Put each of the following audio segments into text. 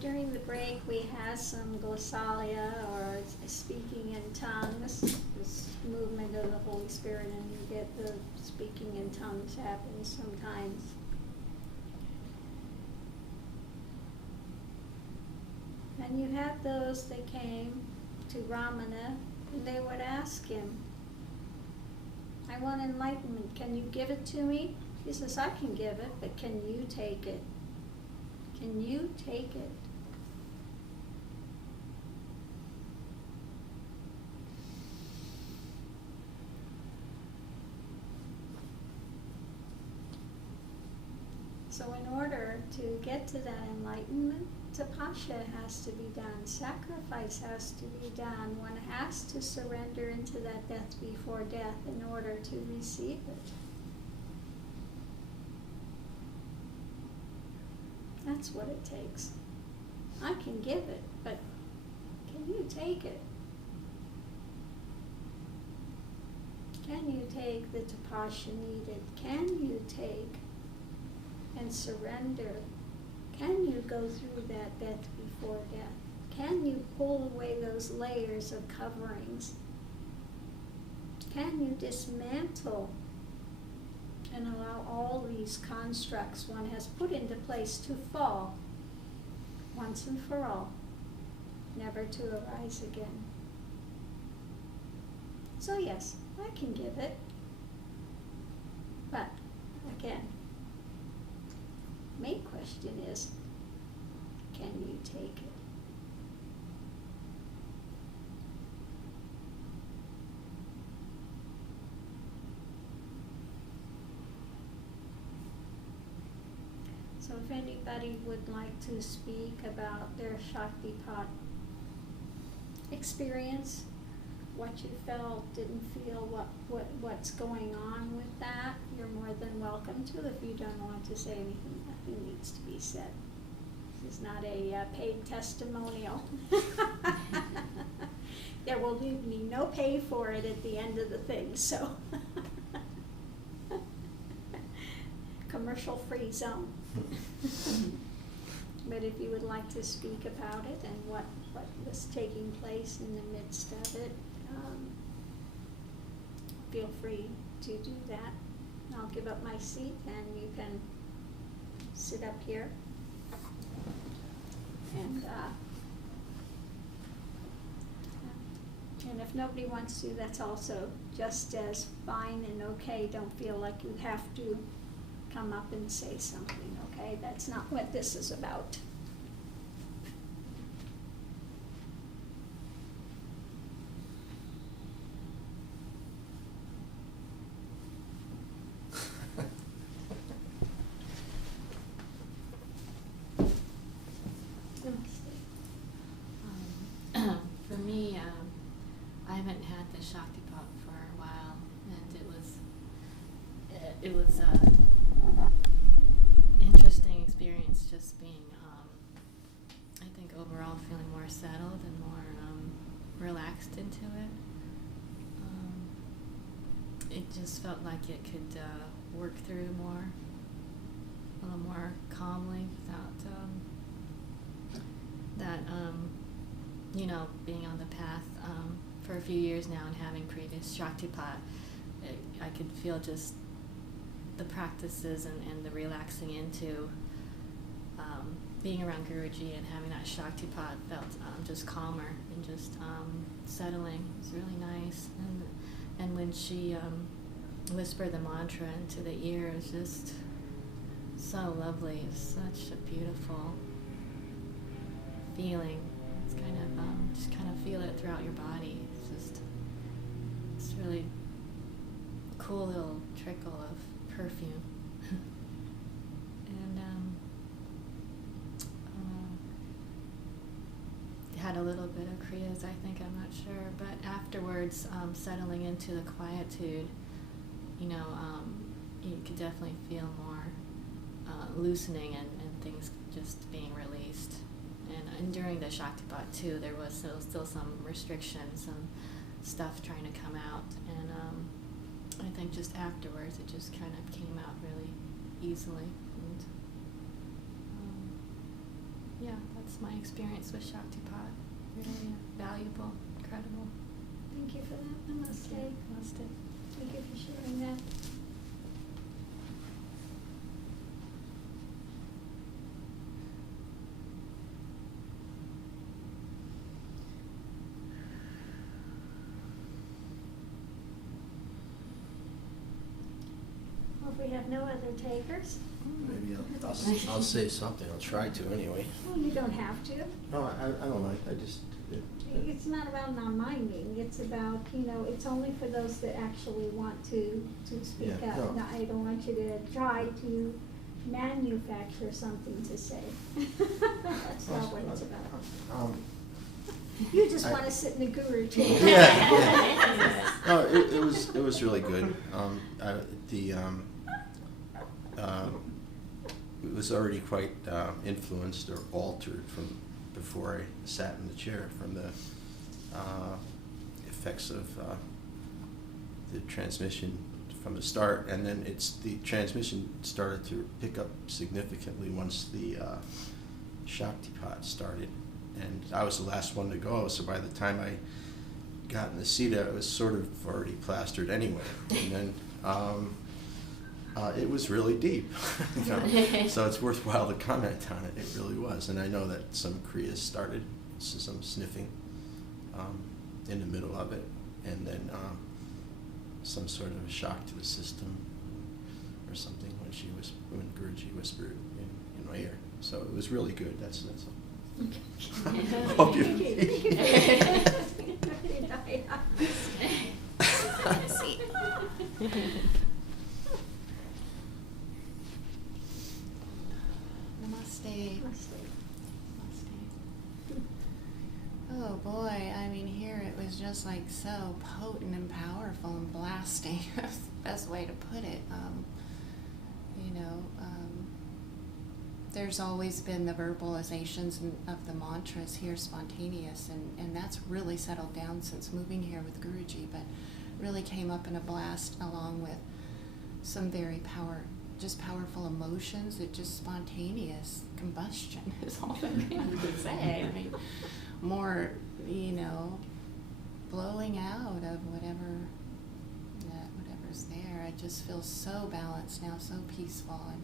during the break we had some glossalia, or speaking in tongues, this movement of the Holy Spirit, and you get the speaking in tongues happen sometimes. And you had those that came to Ramana, and they would ask him, I want enlightenment, can you give it to me? He says, I can give it, but can you take it? Can you take it? So in order to get to that enlightenment, tapasya has to be done, sacrifice has to be done. One has to surrender into that death before death in order to receive it. That's what it takes. I can give it, but can you take it? Can you take the tapasya needed? Can you take and surrender? Can you go through that death before death? Can you pull away those layers of coverings? Can you dismantle and allow all these constructs one has put into place to fall once and for all, never to arise again? So yes, I can give it, but again, main question is, can you take it? So if anybody would like to speak about their Shaktipat experience, what you felt, didn't feel, what's going on with that, you're more than welcome to. If you don't want to say anything, nothing needs to be said. This is not a paid testimonial. There will be no pay for it at the end of the thing, so. Commercial-free zone. But if you would like to speak about it and what was taking place in the midst of it, feel free to do that. I'll give up my seat and you can sit up here. And if nobody wants to, that's also just as fine and okay. Don't feel like you have to come up and say something, okay? That's not what this is about. For me, I haven't had the Shaktipat for a while, and it was interesting experience just being, I think overall feeling more settled and more relaxed into it. It just felt like it could work through a little more calmly without being on the path for a few years now and having previous Shaktipat. I could feel just the practices and the relaxing into being around Guruji and having that Shaktipat felt just calmer and just settling. It was really nice. And when she whispered the mantra into the ear, it was just so lovely. It was such a beautiful feeling. It's kind of just kind of feel it throughout your body. It's really cool little trickle of perfume. And had a little bit of kriyas, I think, I'm not sure, but afterwards, settling into the quietude, you could definitely feel more loosening and things just being released. And during the Shaktipat too, there was still some restrictions, some stuff trying to come out, and I think just afterwards it just kind of came out really easily. And yeah, that's my experience with Shaktipat. Really valuable, incredible. Thank you for that. Namaste. Namaste. Thank you for sharing that. Well, if we have no other takers. Maybe I'll say something. I'll try to anyway. Well, you don't have to. No, I don't like. I just. It's not about non-minding. It's about, it's only for those that actually want to speak Yeah, up. no. No, I don't want you to try to manufacture something to say. That's not what it's about. You just want to sit in the guru chair. Yeah. No, it was really good. It was already quite influenced or altered from before I sat in the chair from the effects of the transmission from the start, and then the transmission started to pick up significantly once the Shaktipat started, and I was the last one to go. So by the time I got in the seat, I was sort of already plastered anyway, and then. It was really deep, so it's worthwhile to comment on it. It really was, and I know that some Kriyas started, some sniffing in the middle of it, and then some sort of a shock to the system or something when Guruji whispered in my ear. So it was really good. That's all. Hope you. Namaste. Oh boy, I mean, here it was just like so potent and powerful and blasting. That's the best way to put it. There's always been the verbalizations of the mantras here, spontaneous, and that's really settled down since moving here with Guruji, but really came up in a blast along with some very powerful emotions. It just spontaneous combustion is all I can say. I mean, more, blowing out of whatever's there. I just feel so balanced now, so peaceful. And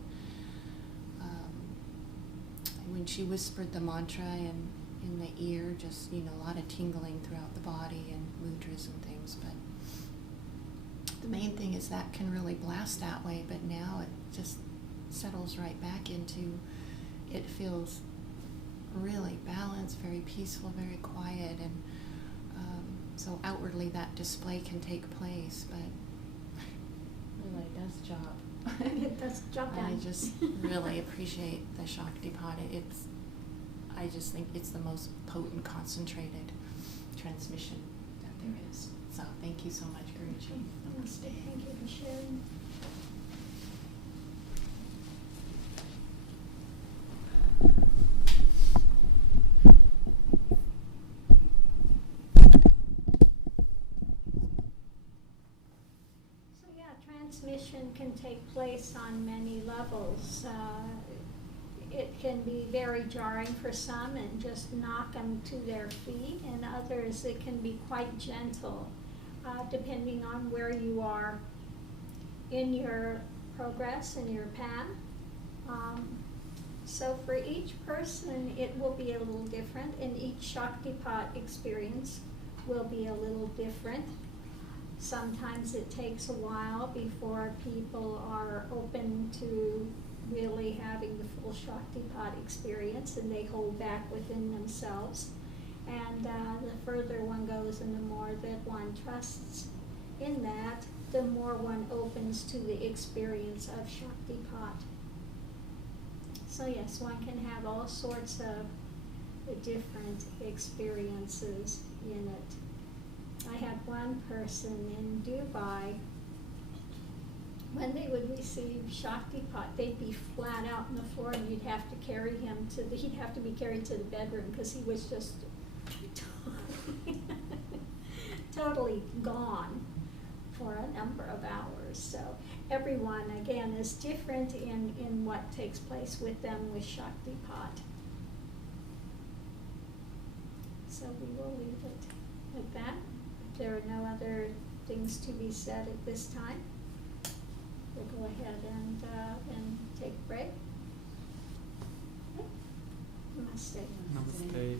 when she whispered the mantra in the ear, just, a lot of tingling throughout the body and mudras and things. But the main thing is that can really blast that way, but now it just settles right back into, it feels really balanced, very peaceful, very quiet, and so outwardly that display can take place, but it really does job. It does job done. I just really appreciate the Shaktipat. I just think it's the most potent, concentrated transmission that there is. So thank you so much, Guruji. Namaste. Thank you for sharing. Transmission can take place on many levels. It can be very jarring for some and just knock them to their feet, and others it can be quite gentle, depending on where you are in your progress and your path. So for each person it will be a little different, and each Shaktipat experience will be a little different. Sometimes it takes a while before people are open to really having the full Shaktipat experience, and they hold back within themselves. And the further one goes and the more that one trusts in that, the more one opens to the experience of Shaktipat. So yes, one can have all sorts of different experiences in it. I had one person in Dubai, when they would receive Shaktipat, they'd be flat out on the floor, and you'd have to carry him he'd have to be carried to the bedroom because he was just totally gone for a number of hours. So everyone, again, is different in what takes place with them with Shaktipat. So we will leave it at that. If there are no other things to be said at this time, we'll go ahead and take a break. Namaste. Namaste.